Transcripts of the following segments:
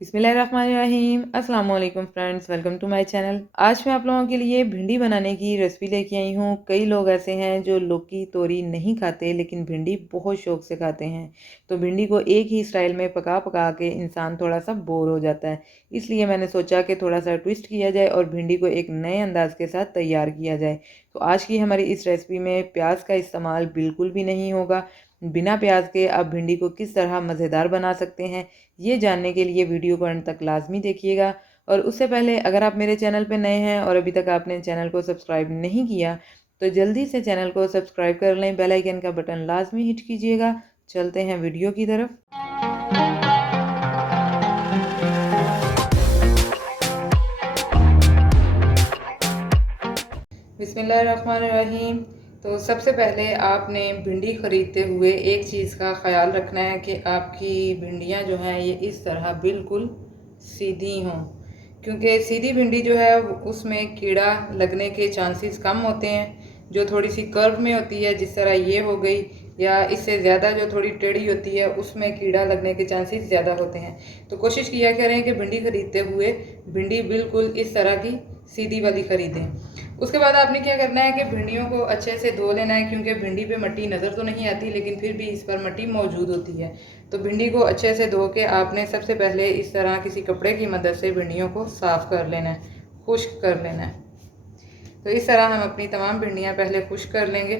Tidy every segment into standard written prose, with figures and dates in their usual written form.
बिस्मिल्लाहिर्रहमानिर्रहीम। अस्सलाम वालेकुम friends, welcome to my channel. आज मैं आप लोगों के लिए भिंडी बनाने की रेसिपी लेके आई हूँ। कई लोग ऐसे हैं जो लौकी तोरी नहीं खाते लेकिन भिंडी बहुत शौक से खाते हैं। तो भिंडी को एक ही स्टाइल में पका पका के इंसान थोड़ा सा बोर हो जाता है। इसलिए मैंने सोचा कि थोड़ा सा ट्विस्ट किया जाए और भिंडी को एक नए अंदाज के साथ तैयार किया जाए। तो आज की हमारी इस रेसिपी में प्याज का इस्तेमाल बिल्कुल भी नहीं होगा। बिना प्याज के आप भिंडी को किस तरह मज़ेदार बना सकते हैं, ये जानने के लिए वीडियो को अंत तक लाजमी देखिएगा। और उससे पहले अगर आप मेरे चैनल पर नए हैं और अभी तक आपने चैनल को सब्सक्राइब नहीं किया तो जल्दी से चैनल को सब्सक्राइब कर लें, बेल आइकन का बटन लाजमी हिट कीजिएगा। चलते हैं वीडियो की तरफ। बिस्मिल्लाहिर्रहमानिर्रहीम। तो सबसे पहले आपने भिंडी ख़रीदते हुए एक चीज़ का ख़याल रखना है कि आपकी भिंडियाँ जो हैं ये इस तरह बिल्कुल सीधी हों, क्योंकि सीधी भिंडी जो है उसमें कीड़ा लगने के चांसेस कम होते हैं। जो थोड़ी सी कर्व में होती है, जिस तरह ये हो गई, या इससे ज़्यादा जो थोड़ी टेढ़ी होती है उसमें कीड़ा लगने के चांसेस ज़्यादा होते हैं। तो कोशिश किया करें कि भिंडी ख़रीदते हुए भिंडी बिल्कुल इस तरह की सीधी वाली ख़रीदें। उसके बाद आपने क्या करना है कि भिंडियों को अच्छे से धो लेना है, क्योंकि भिंडी पे मट्टी नज़र तो नहीं आती लेकिन फिर भी इस पर मट्टी मौजूद होती है। तो भिंडी को अच्छे से धो के आपने सबसे पहले इस तरह किसी कपड़े की मदद से भिंडियों को साफ़ कर लेना है, खुश्क कर लेना है। तो इस तरह हम अपनी तमाम भिंडियाँ पहले खुश्क कर लेंगे।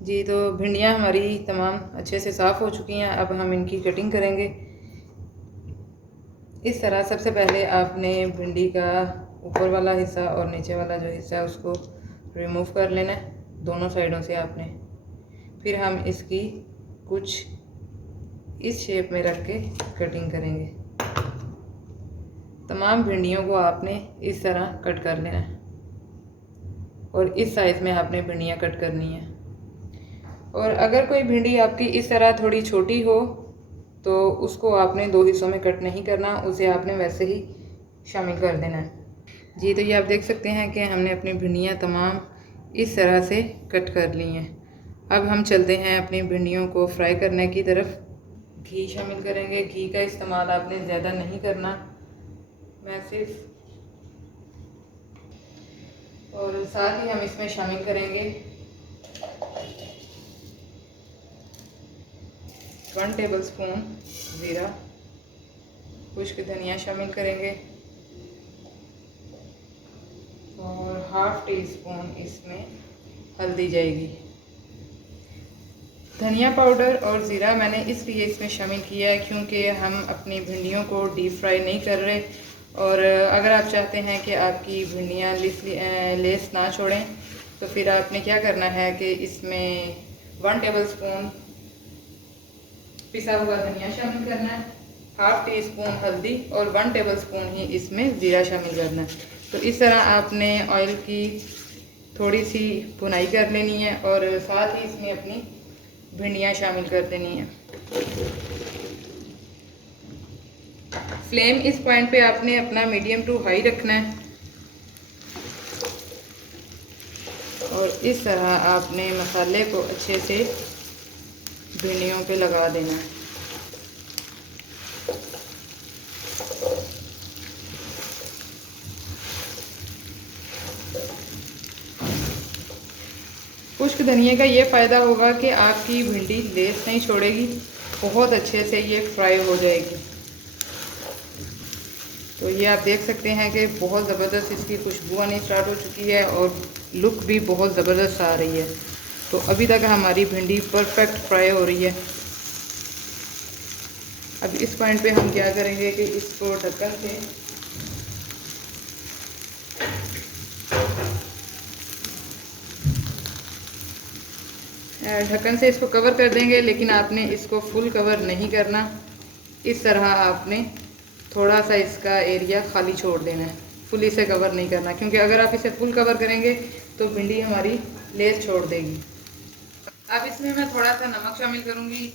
जी, तो भिंडियाँ हमारी तमाम अच्छे से साफ़ हो चुकी हैं। अब हम इनकी कटिंग करेंगे। इस तरह सबसे पहले आपने भिंडी का ऊपर वाला हिस्सा और नीचे वाला जो हिस्सा है उसको रिमूव कर लेना है, दोनों साइडों से आपने। फिर हम इसकी कुछ इस शेप में रख के कटिंग करेंगे। तमाम भिंडियों को आपने इस तरह कट कर लेना है और इस साइज़ में आपने भिंडियाँ कट करनी है। और अगर कोई भिंडी आपकी इस तरह थोड़ी छोटी हो तो उसको आपने दो हिस्सों में कट नहीं करना, उसे आपने वैसे ही शामिल कर देना है। जी, तो ये आप देख सकते हैं कि हमने अपनी भिंडियाँ तमाम इस तरह से कट कर ली हैं। अब हम चलते हैं अपनी भिंडियों को फ्राई करने की तरफ। घी शामिल करेंगे। घी का इस्तेमाल आपने ज़्यादा नहीं करना, मैं सिर्फ, और साथ ही हम इसमें शामिल करेंगे 1 टेबलस्पून ज़ीरा, खुश्क धनिया शामिल करेंगे और हाफ़ टी स्पून इसमें हल्दी जाएगी। धनिया पाउडर और ज़ीरा मैंने इसलिए इसमें शामिल किया है क्योंकि हम अपनी भिंडियों को डीप फ्राई नहीं कर रहे। और अगर आप चाहते हैं कि आपकी भिंडियाँ लेस ना छोड़ें तो फिर आपने क्या करना है कि इसमें 1 टेबलस्पून पिसा हुआ धनिया शामिल करना है, हाफ़ टी स्पून हल्दी और 1 टेबलस्पून ही इसमें ज़ीरा शामिल करना है। तो इस तरह आपने ऑयल की थोड़ी सी भुनाई कर लेनी है और साथ ही इसमें अपनी भिंडियाँ शामिल कर देनी है। फ्लेम इस पॉइंट पे आपने अपना मीडियम टू हाई रखना है और इस तरह आपने मसाले को अच्छे से भिंडियों पे लगा देना है। खुश्क धनिया का ये फ़ायदा होगा कि आपकी भिंडी लेस नहीं छोड़ेगी, बहुत अच्छे से ये फ्राई हो जाएगी। तो ये आप देख सकते हैं कि बहुत ज़बरदस्त इसकी खुशबू आनी स्टार्ट हो चुकी है और लुक भी बहुत ज़बरदस्त आ रही है। तो अभी तक हमारी भिंडी परफेक्ट फ्राई हो रही है। अब इस पॉइंट पे हम क्या करेंगे कि इसको ढक्कन से इसको कवर कर देंगे, लेकिन आपने इसको फुल कवर नहीं करना। इस तरह आपने थोड़ा सा इसका एरिया खाली छोड़ देना है, फुल इसे कवर नहीं करना, क्योंकि अगर आप इसे फुल कवर करेंगे तो भिंडी हमारी लेस छोड़ देगी। अब इसमें मैं थोड़ा सा नमक शामिल करूँगी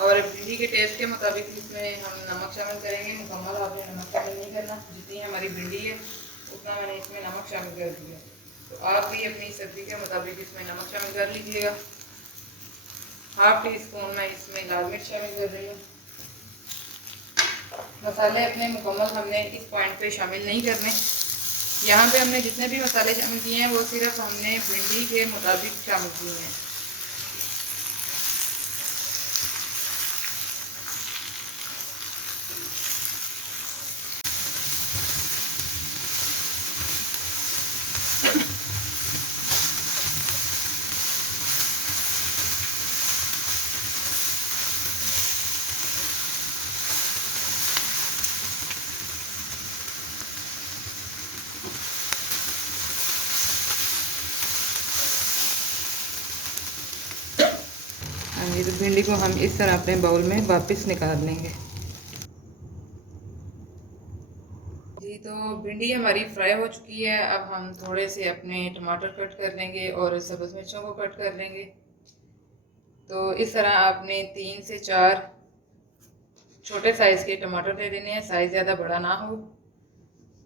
और भिंडी के टेस्ट के मुताबिक इसमें हम नमक शामिल करेंगे। मुकम्मल आपने नमक शामिल नहीं करना, जितनी हमारी भिंडी है उतना मैंने इसमें नमक शामिल कर दिया। तो आप भी अपनी सब्ज़ी के मुताबिक इसमें नमक शामिल कर लीजिएगा। हाफ़ टी स्पून मैं इसमें लाल मिर्च शामिल कर रही हूँ। मसाले अपने मुकम्मल हमने इस पॉइंट पे शामिल नहीं करने। यहाँ पे हमने जितने भी मसाले शामिल किए हैं वो सिर्फ हमने भिंडी के मुताबिक शामिल किए हैं। ये तो भिंडी को हम इस तरह अपने बाउल में वापस निकाल लेंगे। जी तो भिंडी हमारी फ्राई हो चुकी है। अब हम थोड़े से अपने टमाटर कट कर लेंगे और सब्ज़ मिर्चों को कट कर लेंगे। तो इस तरह आपने 3 से 4 छोटे साइज़ के टमाटर ले लेने हैं, साइज़ ज़्यादा बड़ा ना हो।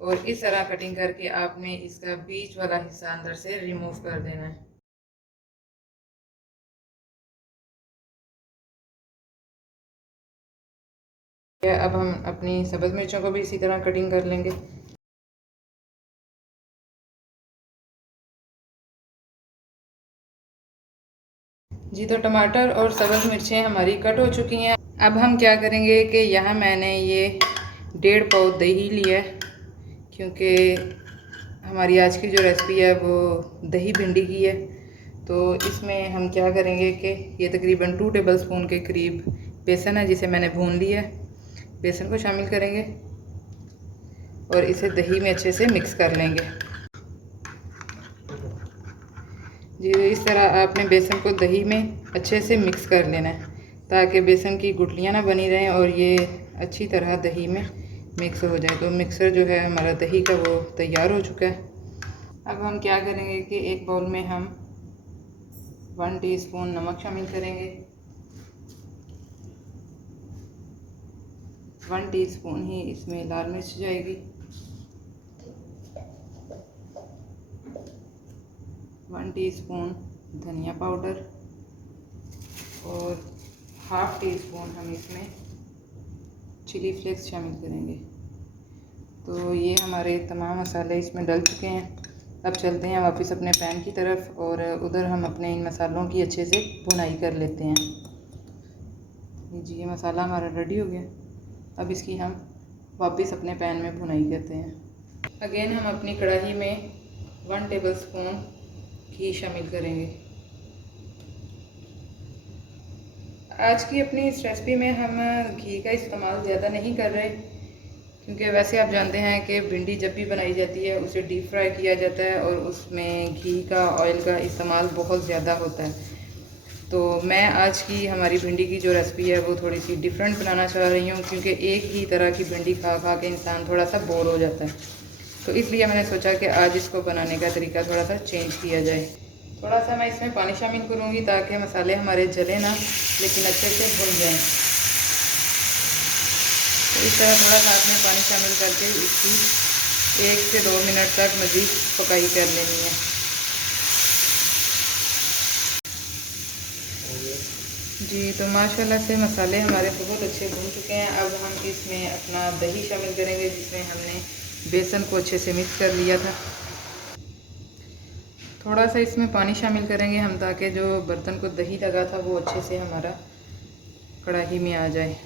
और इस तरह कटिंग करके आपने इसका बीच वाला हिस्सा अंदर से रिमूव कर देना है। अब हम अपनी सब्ज़ मिर्चों को भी इसी तरह कटिंग कर लेंगे। जी तो टमाटर और सब्ज़ मिर्चें हमारी कट हो चुकी हैं। अब हम क्या करेंगे कि यहाँ मैंने ये 1.5 पाव दही लिया है, क्योंकि हमारी आज की जो रेसिपी है वो दही भिंडी की है। तो इसमें हम क्या करेंगे कि ये तकरीबन 2 टेबलस्पून के करीब बेसन है जिसे मैंने भून लिया है। बेसन को शामिल करेंगे और इसे दही में अच्छे से मिक्स कर लेंगे। जी इस तरह आपने बेसन को दही में अच्छे से मिक्स कर लेना है ताकि बेसन की गुठलियाँ ना बनी रहें और ये अच्छी तरह दही में मिक्स हो जाए। तो मिक्सर जो है हमारा दही का वो तैयार हो चुका है। अब हम क्या करेंगे कि एक बाउल में हम 1 टीस्पून नमक शामिल करेंगे, 1 टीस्पून ही इसमें लाल मिर्च जाएगी, 1 टीस्पून धनिया पाउडर और ½ टीस्पून हम इसमें चिली फ्लेक्स शामिल करेंगे। तो ये हमारे तमाम मसाले इसमें डल चुके हैं। अब चलते हैं वापस अपने पैन की तरफ और उधर हम अपने इन मसालों की अच्छे से भुनाई कर लेते हैं। जी ये मसाला हमारा रेडी हो गया। अब इसकी हम वापस अपने पैन में भुनाई करते हैं। अगेन हम अपनी कढ़ाई में 1 टेबलस्पून घी शामिल करेंगे। आज की अपनी इस रेसिपी में हम घी का इस्तेमाल ज़्यादा नहीं कर रहे, क्योंकि वैसे आप जानते हैं कि भिंडी जब भी बनाई जाती है उसे डीप फ्राई किया जाता है और उसमें घी का ऑयल का इस्तेमाल बहुत ज़्यादा होता है। तो मैं आज की हमारी भिंडी की जो रेसिपी है वो थोड़ी सी डिफरेंट बनाना चाह रही हूँ, क्योंकि एक ही तरह की भिंडी खा खा के इंसान थोड़ा सा बोर हो जाता है। तो इसलिए मैंने सोचा कि आज इसको बनाने का तरीका थोड़ा सा चेंज किया जाए। थोड़ा सा मैं इसमें पानी शामिल करूँगी ताकि मसाले हमारे जले ना, लेकिन अच्छे से भुन जाएँ। तो इस तरह थोड़ा सा आपने पानी शामिल करके इसकी 1 से 2 मिनट तक मज़ीद पकाई कर लेनी है। जी तो माशाल्लाह से मसाले हमारे बहुत अच्छे भुन चुके हैं। अब हम इसमें अपना दही शामिल करेंगे जिसमें हमने बेसन को अच्छे से मिक्स कर लिया था। थोड़ा सा इसमें पानी शामिल करेंगे हम ताकि जो बर्तन को दही लगा था वो अच्छे से हमारा कढ़ाई में आ जाए।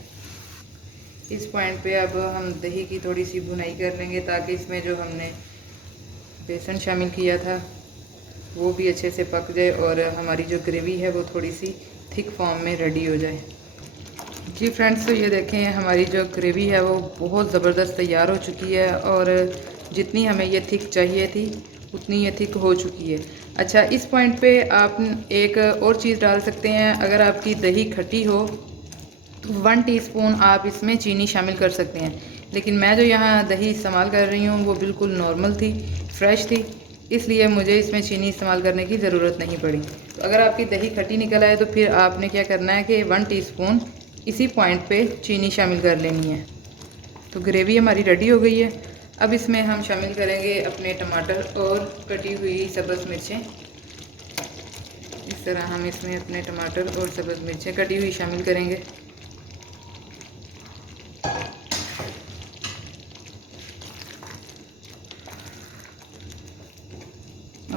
इस पॉइंट पे अब हम दही की थोड़ी सी भुनाई कर लेंगे ताकि इसमें जो हमने बेसन शामिल किया था वो भी अच्छे से पक जाए और हमारी जो ग्रेवी है वो थोड़ी सी थिक फॉर्म में रेडी हो जाए। जी फ्रेंड्स तो ये देखें हमारी जो ग्रेवी है वो बहुत ज़बरदस्त तैयार हो चुकी है और जितनी हमें ये थिक चाहिए थी उतनी ये थिक हो चुकी है। अच्छा इस पॉइंट पे आप एक और चीज़ डाल सकते हैं। अगर आपकी दही खट्टी हो तो 1 टीस्पून आप इसमें चीनी शामिल कर सकते हैं, लेकिन मैं जो यहाँ दही इस्तेमाल कर रही हूँ वो बिल्कुल नॉर्मल थी, फ्रेश थी, इसलिए मुझे इसमें चीनी इस्तेमाल करने की ज़रूरत नहीं पड़ी। तो अगर आपकी दही खट्टी निकल आए तो फिर आपने क्या करना है कि 1 टीस्पून इसी पॉइंट पे चीनी शामिल कर लेनी है। तो ग्रेवी हमारी रेडी हो गई है। अब इसमें हम शामिल करेंगे अपने टमाटर और कटी हुई सब्ज़ मिर्चें। इस तरह हम इसमें अपने टमाटर और सब्ज़ मिर्चें कटी हुई शामिल करेंगे।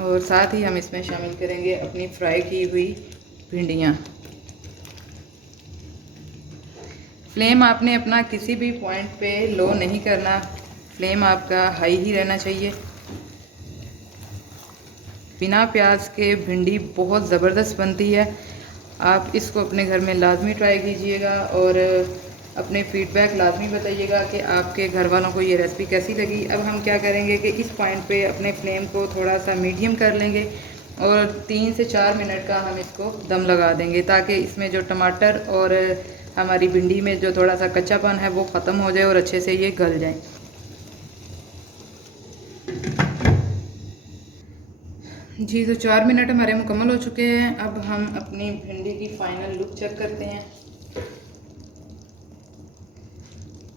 और साथ ही हम इसमें शामिल करेंगे अपनी फ्राई की हुई भिंडियाँ। फ्लेम आपने अपना किसी भी पॉइंट पे लो नहीं करना, फ्लेम आपका हाई ही रहना चाहिए। बिना प्याज के भिंडी बहुत ज़बरदस्त बनती है। आप इसको अपने घर में लाजमी ट्राई कीजिएगा और अपने फीडबैक लाजमी बताइएगा कि आपके घर वालों को ये रेसिपी कैसी लगी। अब हम क्या करेंगे कि इस पॉइंट पे अपने फ्लेम को थोड़ा सा मीडियम कर लेंगे और 3 से 4 मिनट का हम इसको दम लगा देंगे, ताकि इसमें जो टमाटर और हमारी भिंडी में जो थोड़ा सा कच्चापन है वो ख़त्म हो जाए और अच्छे से ये गल जाए। जी, तो 4 मिनट हमारे मुकम्मल हो चुके हैं। अब हम अपनी भिंडी की फ़ाइनल लुक चेक करते हैं।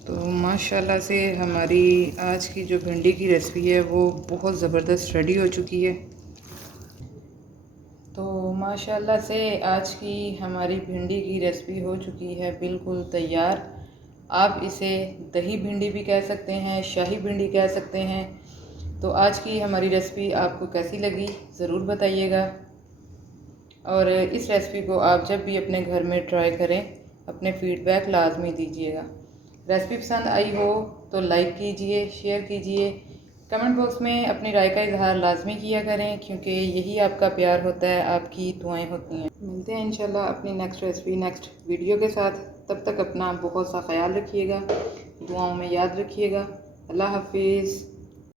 तो माशाल्लाह से हमारी आज की जो भिंडी की रेसिपी है वो बहुत ज़बरदस्त रेडी हो चुकी है। तो माशाल्लाह से आज की हमारी भिंडी की रेसिपी हो चुकी है बिल्कुल तैयार। आप इसे दही भिंडी भी कह सकते हैं, शाही भिंडी कह सकते हैं। तो आज की हमारी रेसिपी आपको कैसी लगी ज़रूर बताइएगा, और इस रेसिपी को आप जब भी अपने घर में ट्राई करें अपने फीडबैक लाजमी दीजिएगा। रेसिपी पसंद आई हो तो लाइक कीजिए, शेयर कीजिए, कमेंट बॉक्स में अपनी राय का इजहार लाजमी किया करें, क्योंकि यही आपका प्यार होता है, आपकी दुआएं होती हैं। मिलते हैं इंशाल्लाह अपनी नेक्स्ट रेसिपी नेक्स्ट वीडियो के साथ। तब तक अपना बहुत सा ख्याल रखिएगा, दुआओं में याद रखिएगा। अल्लाह हाफिज़।